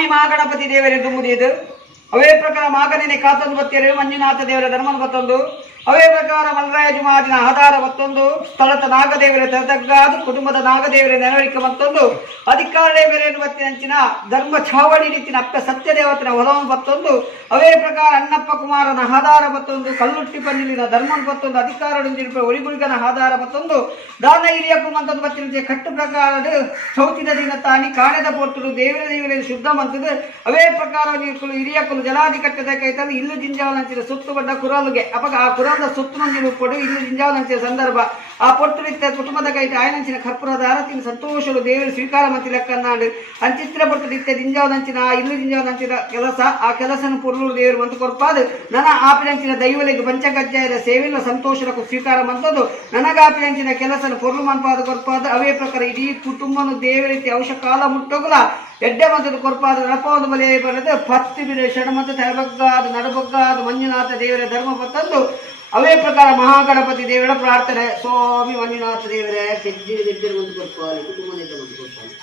ಸ್ವಾಮಿ ಮಹಾಗಣಪತಿ ದೇವರೆಂದು ಮುಡಿಯುದು ಅವೇ ಪ್ರಕಾರ ಮಾಗನೇ ಕಾತೊಂದು ಬತ್ತಿಯರು ಮಂಜುನಾಥ ದೇವರ ಧರ್ಮದ ಬತ್ತೊಂದು ಅವೇ ಪ್ರಕಾರ ಮಲ್ರಾಯಜುಮಾದಿನ ಆಧಾರ ಮತ್ತೊಂದು ಸ್ಥಳದ ನಾಗದೇವರ ತದಗ್ಗಾದು ಕುಟುಂಬದ ನಾಗದೇವರ ನೆರವೇರಿಕೆ ಮತ್ತೊಂದು ಅಧಿಕಾರೇ ಬೇರೆಯನ್ನು ಬತ್ತಿನಂಚಿನ ಧರ್ಮ ಛಾವಣಿ ರೀತಿನ ಅಪ್ಪ ಸತ್ಯದೇವತನ ಹೊಲವನ್ನು ಬತ್ತೊಂದು ಅವೇ ಪ್ರಕಾರ ಅಣ್ಣಪ್ಪ ಕುಮಾರನ ಆಧಾರ ಮತ್ತೊಂದು ಕಲ್ಲುಟ್ಟಿ ಪನ್ನಿಲಿನ ಧರ್ಮನ ಬತ್ತೊಂದು ಅಧಿಕಾರದೊಂದಿರುವ ಒಳಿಗುಳಿಗನ ಆಧಾರ ಮತ್ತೊಂದು ದಾನ ಹಿರಿಯಕ್ಕೂ ಮಂತೊಂದು ಬತ್ತಿನ ಕಟ್ಟು ಪ್ರಕಾರದ ಚೌತಿನ ದಿನ ತಾನಿ ಕಾಣದ ಪೊರ್ತುಡು ದೇವರ ಶುದ್ಧ ಮಂತದ್ದು ಅವೇ ಪ್ರಕಾರ ಹಿರಿಯಕ್ಕಲು ಜಲಾದಿ ಕಟ್ಟದ ಕೈತಂದು ಇಲ್ಲು ಜಿಂಜಾವಲಂಚಿನ ಸುತ್ತು ಬಂದ ಕುರಾಲುಗೆ ಅಪಗ ಆ ಕುರಾಲ ಸುತ್ತುನಂಜಿನ ಕೊಡು ಇಲ್ಲು ಜಿಂಜಾವಲಂಚಿನ ಸಂದರ್ಭ ಆ ಪೊರ್ತುರಿತ್ತ ಕುಟುಂಬದ ಕೈತ ಆಯನಂಚಿನ ಕರ್ಪೂರದ ಆರತಿನ ಸಂತೋಷಗಳು ದೇವರು ಸ್ವೀಕಾರ ಮಂತಿ ಲೆಕ್ಕನ್ನಾಡು ಅಂಚಿತ್ರ ಪೊರ್ತುರಿತ್ತ ಜಿಂಜಾವಲಂಚಿನ ಇಲ್ಲು ಜಿಂಜಾವಲಂಚಿನ ಕೆಲಸ ಆ ಕೆಲಸನ ಪುರ್ಲೂರು ದೇವರು ಮಂತು ಕೊರ್ಪಾದು ನನ್ನ ಆಪಿನಂಚಿನ ದೈವಲಿಗೆ ಪಂಚಗಜ್ಜಾಯದ ಸೇವೆಲ್ಲ ಸಂತೋಷಕ್ಕೂ ಸ್ವೀಕಾರ ಮಂತದ್ದು ನನಗಾಪಿನಂಚಿನ ಕೆಲಸನ ಪೊರ್ಲು ಮನ್ಪಾದ ಕೊರ್ಪಾದ ಅವೇ ಪ್ರಕಾರ ಇಡೀ ಕುಟುಂಬನು ದೇವರೀತಿ ಔಷಧ ಕಾಲ ಮುಟ್ಟೋಗಲ ಎಡ್ಡೆ ಮಂತದ ಕೊರ್ಪಾದ ನಡಪವನ್ನು ಬಲೆ ಬರೆದು ಪತ್ತಿ ಬಿಡ ಷಡಮಂತ ತಳಬಗ್ಗಾದ ನಡಬಗ್ಗಾದ ಮಂಜುನಾಥ ದೇವರ ಧರ್ಮ ಬತ್ತಂದು ಅವೇ ಪ್ರಕಾರ ಮಹಾಗಣಪತಿ ದೇವರ ಪ್ರಾರ್ಥನೆ ಸ್ವಾಮಿ ಮಂಜುನಾಥ ದೇವರೇ ಗೆಜ್ಜಿರು ಗೆಜ್ಜಿರು ಮುಂದೆ ಕೊರ್ಪಾಲಿ ಕುಟುಂಬದಿಂದ ಮುಂದೆ ಕೊರ್ಪಾಲಿ.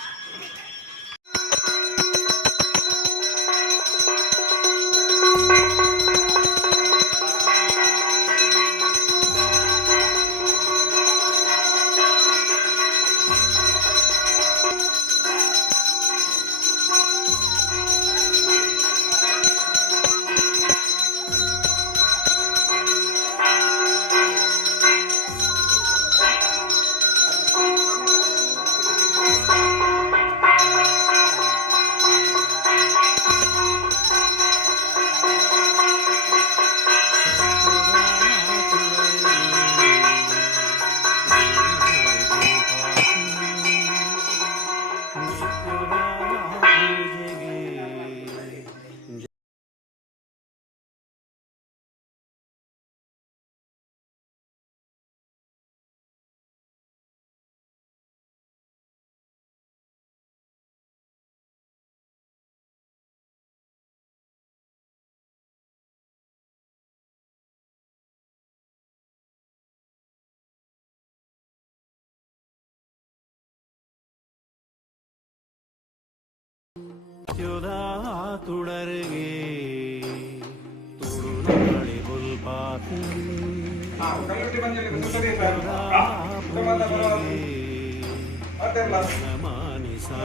തുടരുകേ തുടുനാളി പുൽപാത്തി മാനിസാ